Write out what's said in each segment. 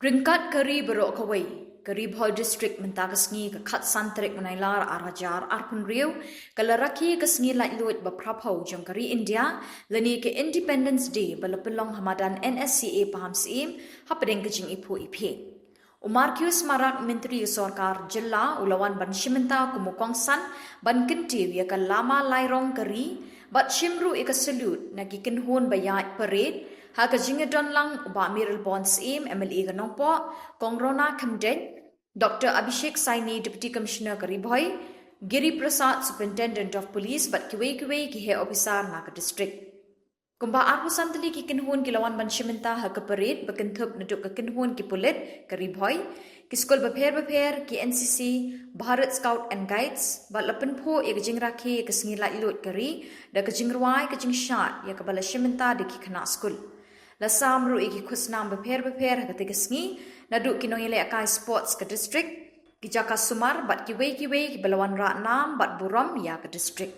Ringkat kari berok kawai, kari Bhoi district mentaka Sngi ke kat santrik menailar Hajar arpun riu, kalaraki ke Sngi Laitluid beprapau jom kari India, leni ke Independence Day balapelong hamadan NSCA paham sim, hapadeng kejing ipu ipi. Umar kius marak Menteri Sorkar Jilla ulawan ban shimenta kumukongsan ban kentiv ya lama lairong kari, bat shimru ika salute nagi kenhun bayat parade, Haka Jingedon lang uba Miril Bonds im MLA Ganongpo, Kongrona Kamdeng, Dr. Abhishek Saini, Deputy Commissioner Kari Bhoi, Giri Prasad, Superintendent of Police, but kiwe ki he officer Naka District. Kumba arpu santali ki kinhun kilawan ban shiminta haka parade bakentup naduk ka kinhun ki pulit Kari Bhoi, ki skol bapher ki NCC, Bharat Scout and Guides, bat lapen po ya ka Jingrakhe ka Sngi Laitluid Kari, da ka Jingruai ka Jingshat ya ka bala shiminta di ki kana skul. Lasam ru iki khusnam bapher hagati ke Sngi naduk kinong ile akai sports ke district ki jaka sumar bat kiwe ki belawan ratnam bat buram ya ke district.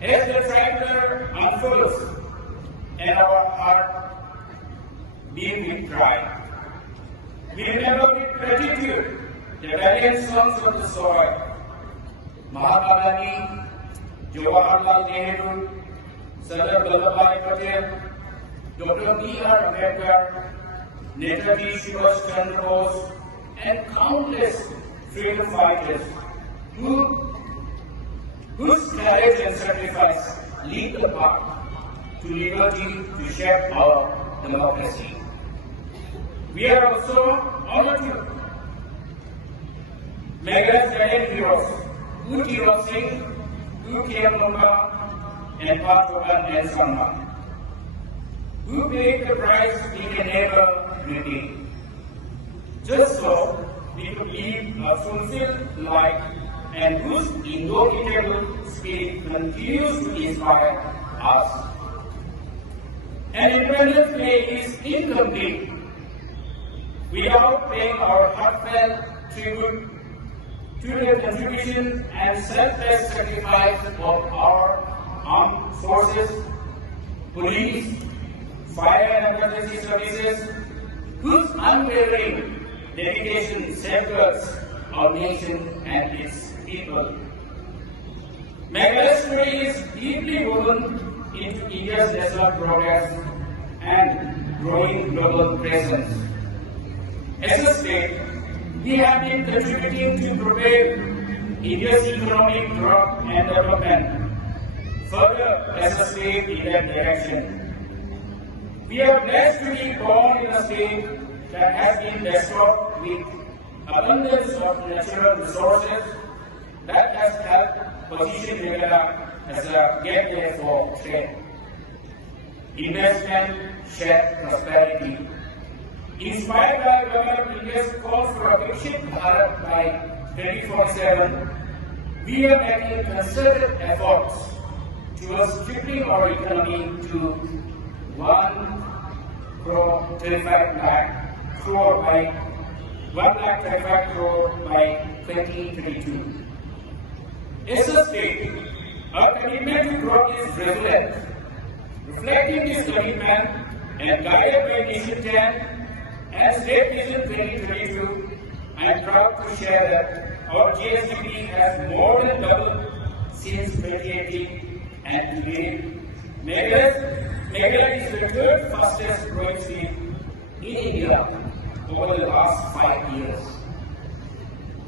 As the chapter unfolds and our heart beat with pride, we remember with gratitude the valiant sons of the soil, Mahatma Gandhi, Jawaharlal Nehru, Sardar Vallabhbhai Patel, Dr. B.R. Ambedkar, Netaji Subhash Chandra Bose, and countless freedom fighters whose courage and sacrifice lead the path to liberty to shape our democracy. We are also honored to Meghalaya's valiant heroes, Uti Singh, Uti and Paidbah and Samla, who paid the price we can never repay. Just so we could live a fulfilled life and whose indomitable spirit continues to inspire us. An Independence Day is incomplete without paying our heartfelt tribute to the contribution and selfless sacrifice of our armed forces, police, fire and emergency services, whose unwavering dedication safeguards our nation and its people. Meghalaya's story is deeply woven into India's national progress and growing global presence. As a state, we have been contributing to propel India's economic growth and development further as a state in that direction. We are blessed to be born in a state that has been bestowed with abundance of natural resources that has helped position Meghalaya as a gateway for trade, investment, shared prosperity. Inspired by Government India's call for a Viksit Bharat by 2047, we are making concerted efforts towards tripling our economy to 1,35,000 crore by 1,35,000 crore by 2032. As a state, our commitment to growth is resilient. Reflecting this commitment and guided by Mission 10 and State Vision 2022, I am proud to share that our GSDP has more than doubled since 2018. And today, Meghalaya is the third fastest growing state in India over the last 5 years.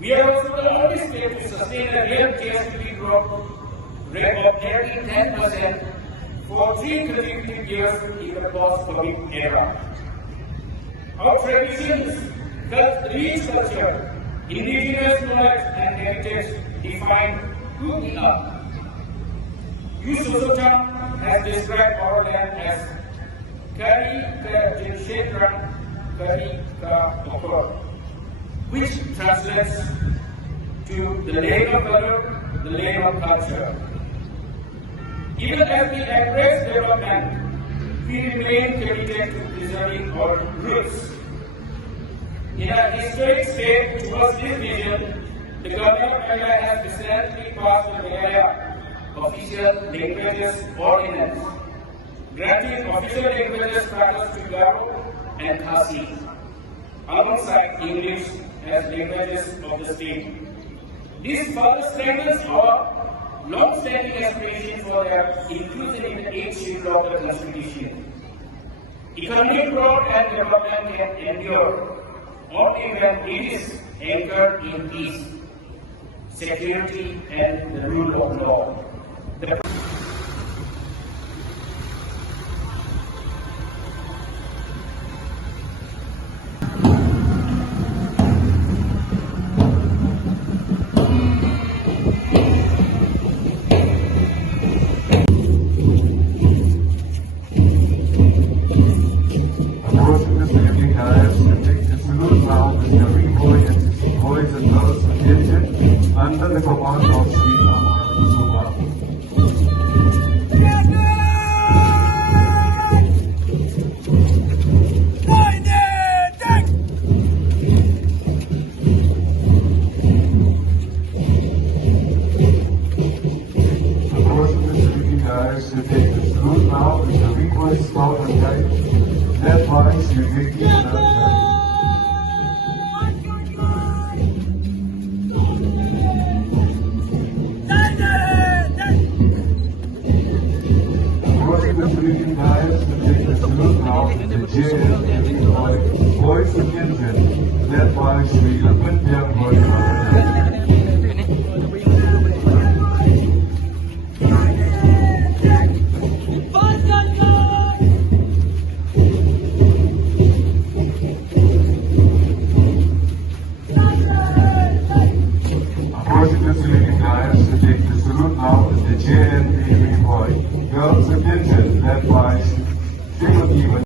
We are also the only state to sustain a real GSDP growth rate of nearly 10% for 3 consecutive years in the post-COVID era. Our traditions, rich culture, indigenous knowledge and heritage define who we are. Yusuf has described our land as Kari Ka Jinshetran Kari Ka Khubor, which translates to the land of color, the land of culture. Even as we embrace development, we remain committed to preserving our roots. In a historic step towards this vision, the Government of Meghalaya has recently passed the Meghalaya Official Languages Ordinance, granting official languages status to Garo and Khasi, alongside English as languages of the state. This further strengthens our long-standing aspiration for their inclusion in the 8th schedule of the Constitution. Economic growth and development can endure only when it is anchored in peace, security, and the rule of law. Under the command of Shillong. To take the salute now is the request for the guide. That wise you take it. Bhoi led by Sri Lankan Bhoi. Girls attention, led by Shillong.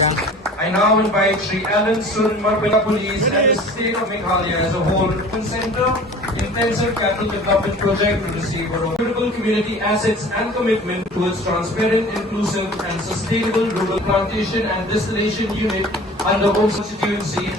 I now invite Sri Alan Sun Marpela Police and the state of Meghalaya as a whole Center Intensive Capital Development Project to receive our suitable community assets and commitment towards transparent, inclusive and sustainable rural plantation and distillation unit under home constituency.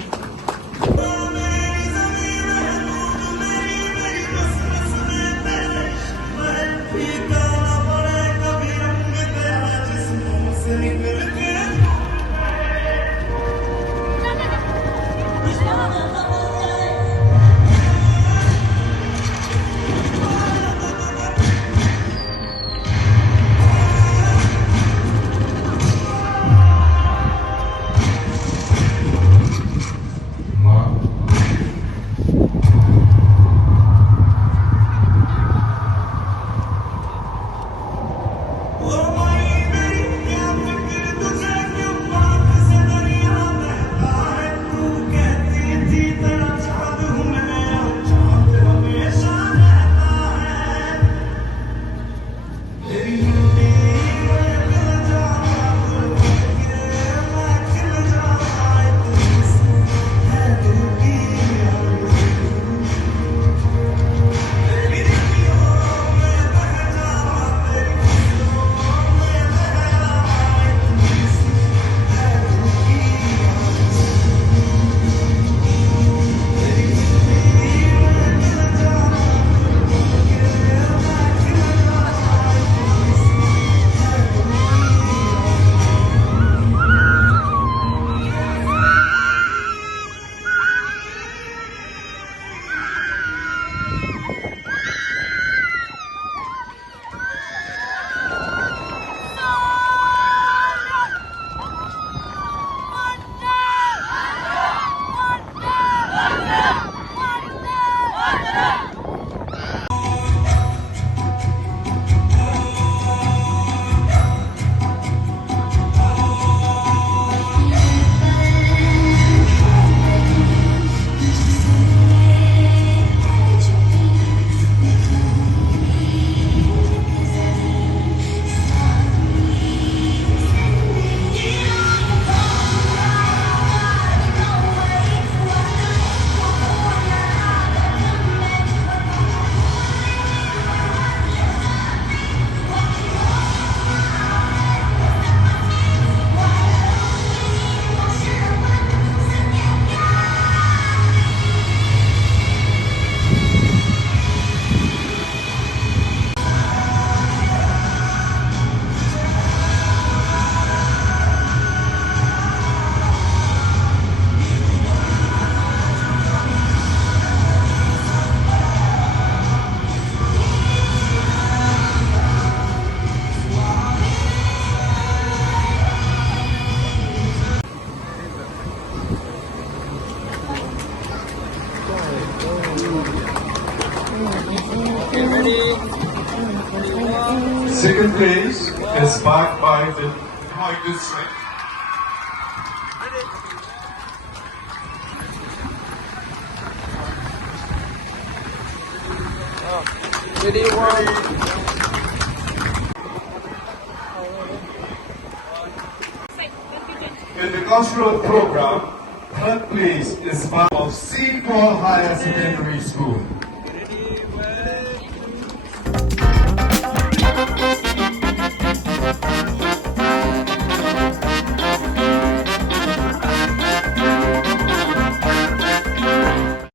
Second place is backed by the Bhoi district. In the cultural program, third place is part of Seafall Higher Secondary School.